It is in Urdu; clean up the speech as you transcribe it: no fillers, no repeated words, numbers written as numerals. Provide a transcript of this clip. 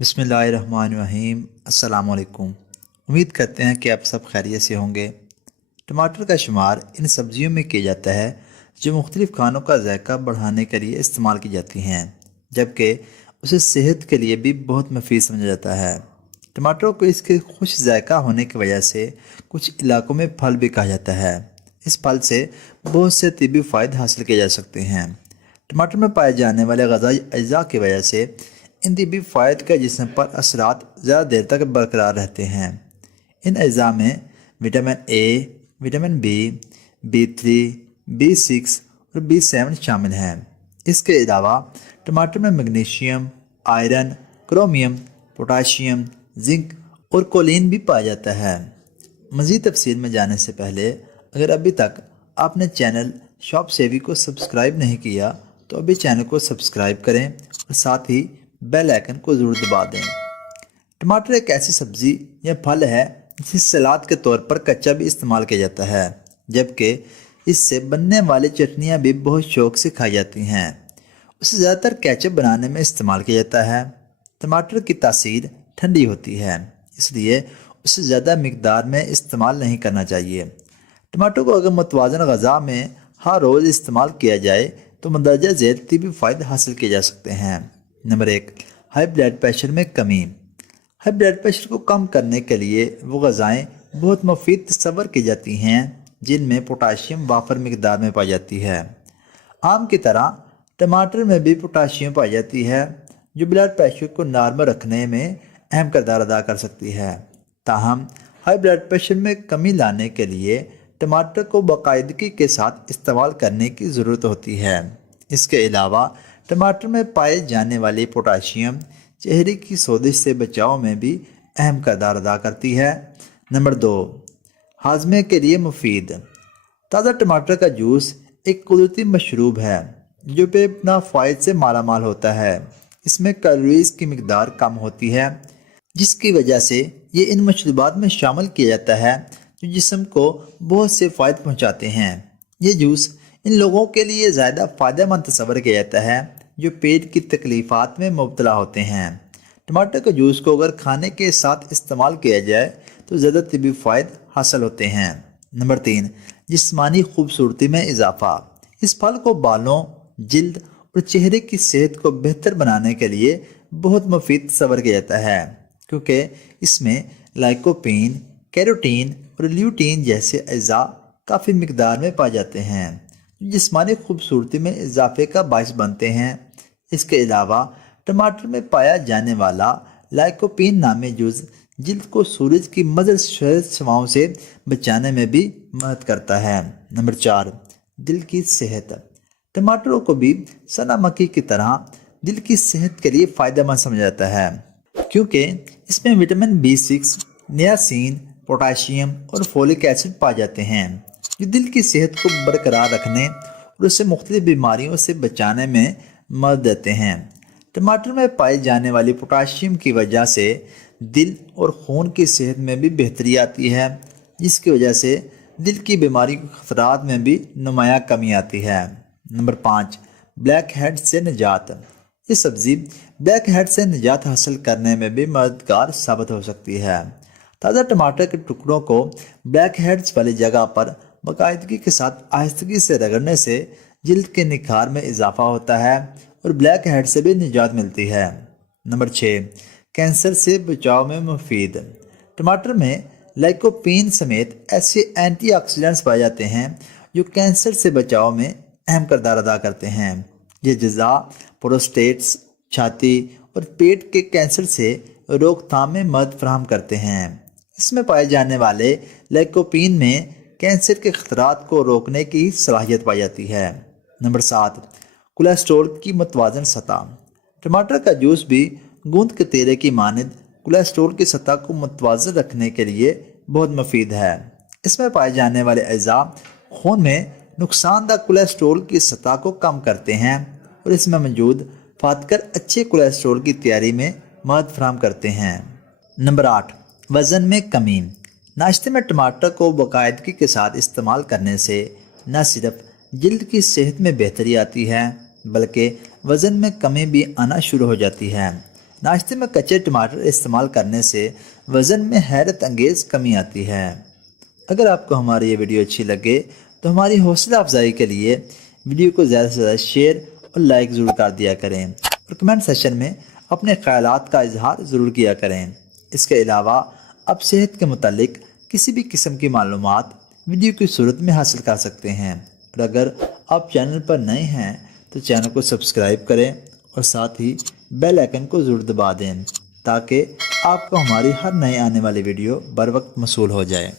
بسم اللہ الرحمن الرحیم۔ السلام علیکم۔ امید کرتے ہیں کہ آپ سب خیریت سے ہوں گے۔ ٹماٹر کا شمار ان سبزیوں میں کیا جاتا ہے جو مختلف کھانوں کا ذائقہ بڑھانے کے لیے استعمال کی جاتی ہیں، جبکہ اسے صحت کے لیے بھی بہت مفید سمجھا جاتا ہے۔ ٹماٹر کو اس کے خوش ذائقہ ہونے کی وجہ سے کچھ علاقوں میں پھل بھی کہا جاتا ہے۔ اس پھل سے بہت سے طبی فوائد حاصل کیے جا سکتے ہیں۔ ٹماٹر میں پائے جانے والے غذائی اجزاء کی وجہ سے ان طبی فوائد کا جسم پر اثرات زیادہ دیر تک برقرار رہتے ہیں۔ ان اجزاء میں vitamin A, vitamin B, B3، B6 اور B7 شامل ہیں۔ اس کے علاوہ ٹماٹر میں میگنیشیم، آئرن، کرومیم، پوٹاشیم، زنک اور کولین بھی پایا جاتا ہے۔ مزید تفصیل میں جانے سے پہلے اگر ابھی تک آپ نے چینل شاپ سیوی کو سبسکرائب نہیں کیا تو ابھی چینل کو سبسکرائب کریں اور ساتھ ہی بیل آئکن کو ضرور دبا دیں۔ ٹماٹر ایک ایسی سبزی یا پھل ہے جسے سلاد کے طور پر کچا بھی استعمال کیا جاتا ہے، جبکہ اس سے بننے والی چٹنیاں بھی بہت شوق سے کھائی جاتی ہیں۔ اسے زیادہ تر کیچپ بنانے میں استعمال کیا جاتا ہے۔ ٹماٹر کی تاثیر ٹھنڈی ہوتی ہے، اس لیے اسے زیادہ مقدار میں استعمال نہیں کرنا چاہیے۔ ٹماٹر کو اگر متوازن غذا میں ہر روز استعمال کیا جائے تو مندرجہ ذیل طبی فوائد حاصل کیے جا سکتے ہیں۔ نمبر 1، ہائی بلڈ پریشر میں کمی۔ ہائی بلڈ پریشر کو کم کرنے کے لیے وہ غذائیں بہت مفید تصور کی جاتی ہیں جن میں پوٹاشیم وافر مقدار میں پائی جاتی ہے۔ آم کی طرح ٹماٹر میں بھی پوٹاشیم پائی جاتی ہے جو بلڈ پریشر کو نارمل رکھنے میں اہم کردار ادا کر سکتی ہے۔ تاہم ہائی بلڈ پریشر میں کمی لانے کے لیے ٹماٹر کو باقاعدگی کے ساتھ استعمال کرنے کی ضرورت ہوتی ہے۔ اس کے علاوہ ٹماٹر میں پائے جانے والی پوٹاشیم چہرے کی سوزش سے بچاؤ میں بھی اہم کردار ادا کرتی ہے۔ نمبر 2، ہاضمے کے لیے مفید۔ تازہ ٹماٹر کا جوس ایک قدرتی مشروب ہے جو بے پناہ فوائد سے مالا مال ہوتا ہے۔ اس میں کیلوریز کی مقدار کم ہوتی ہے، جس کی وجہ سے یہ ان مشروبات میں شامل کیا جاتا ہے جو جسم کو بہت سے فوائد پہنچاتے ہیں۔ یہ جوس ان لوگوں کے لیے زیادہ فائدہ مند تصور کیا جاتا ہے جو پیٹ کی تکلیفات میں مبتلا ہوتے ہیں۔ ٹماٹر کے جوس کو اگر کھانے کے ساتھ استعمال کیا جائے تو زیادہ طبی فوائد حاصل ہوتے ہیں۔ نمبر 3، جسمانی خوبصورتی میں اضافہ۔ اس پھل کو بالوں، جلد اور چہرے کی صحت کو بہتر بنانے کے لیے بہت مفید تصور کیا جاتا ہے، کیونکہ اس میں لائکوپین، کیروٹین اور لیوٹین جیسے اجزاء کافی مقدار میں پائے جاتے ہیں جو جسمانی خوبصورتی میں اضافے کا باعث بنتے ہیں۔ اس کے علاوہ ٹماٹر میں پایا جانے والا لائکوپین نامی جز جلد کو سورج کی مضر شعاؤں سے بچانے میں بھی مدد کرتا ہے۔ نمبر 4، دل کی صحت۔ ٹماٹروں کو بھی سنا مکی کی طرح دل کی صحت کے لیے فائدہ مند سمجھا جاتا ہے، کیونکہ اس میں وٹامن B6، نیاسین، پوٹاشیم اور فولک ایسڈ پائے جاتے ہیں جو دل کی صحت کو برقرار رکھنے اور اسے مختلف بیماریوں سے بچانے میں مدد دیتے ہیں۔ ٹماٹر میں پائی جانے والی پوٹاشیم کی وجہ سے دل اور خون کی صحت میں بھی بہتری آتی ہے، جس کی وجہ سے دل کی بیماری کے خطرات میں بھی نمایاں کمی آتی ہے۔ نمبر 5، بلیک ہیڈ سے نجات۔ یہ سبزی بلیک ہیڈ سے نجات حاصل کرنے میں بھی مددگار ثابت ہو سکتی ہے۔ تازہ ٹماٹر کے ٹکڑوں کو بلیک ہیڈز والی جگہ پر باقاعدگی کے ساتھ آہستگی سے رگڑنے سے جلد کے نکھار میں اضافہ ہوتا ہے اور بلیک ہیڈ سے بھی نجات ملتی ہے۔ نمبر 6، کینسر سے بچاؤ میں مفید۔ ٹماٹر میں لائکوپین سمیت ایسے اینٹی آکسیڈنٹس پائے جاتے ہیں جو کینسر سے بچاؤ میں اہم کردار ادا کرتے ہیں۔ یہ اجزاء پروسٹیٹس، چھاتی اور پیٹ کے کینسر سے روک تھام میں مدد فراہم کرتے ہیں۔ اس میں پائے جانے والے لائکوپین میں کینسر کے خطرات کو روکنے کی صلاحیت پائی جاتی ہے۔ نمبر 7، کولیسٹرول کی متوازن سطح۔ ٹماٹر کا جوس بھی گوند کے تیرے کی مانند کولیسٹرول کی سطح کو متوازن رکھنے کے لیے بہت مفید ہے۔ اس میں پائے جانے والے اجزاء خون میں نقصان دہ کولیسٹرول کی سطح کو کم کرتے ہیں اور اس میں موجود فاتکر اچھے کولیسٹرول کی تیاری میں مدد فراہم کرتے ہیں۔ نمبر 8، وزن میں کمی۔ ناشتے میں ٹماٹر کو باقاعدگی کے ساتھ استعمال کرنے سے نہ صرف جلد کی صحت میں بہتری آتی ہے بلکہ وزن میں کمی بھی آنا شروع ہو جاتی ہے۔ ناشتے میں کچے ٹماٹر استعمال کرنے سے وزن میں حیرت انگیز کمی آتی ہے۔ اگر آپ کو ہماری یہ ویڈیو اچھی لگے تو ہماری حوصلہ افزائی کے لیے ویڈیو کو زیادہ سے زیادہ شیئر اور لائک ضرور کر دیا کریں اور کمنٹ سیکشن میں اپنے خیالات کا اظہار ضرور کیا کریں۔ اس کے علاوہ آپ صحت کے متعلق کسی بھی قسم کی معلومات ویڈیو کی صورت میں حاصل کر سکتے ہیں، اور اگر آپ چینل پر نئے ہیں تو چینل کو سبسکرائب کریں اور ساتھ ہی بیل آئیکن کو ضرور دبا دیں تاکہ آپ کو ہماری ہر نئے آنے والی ویڈیو بر وقت موصول ہو جائے۔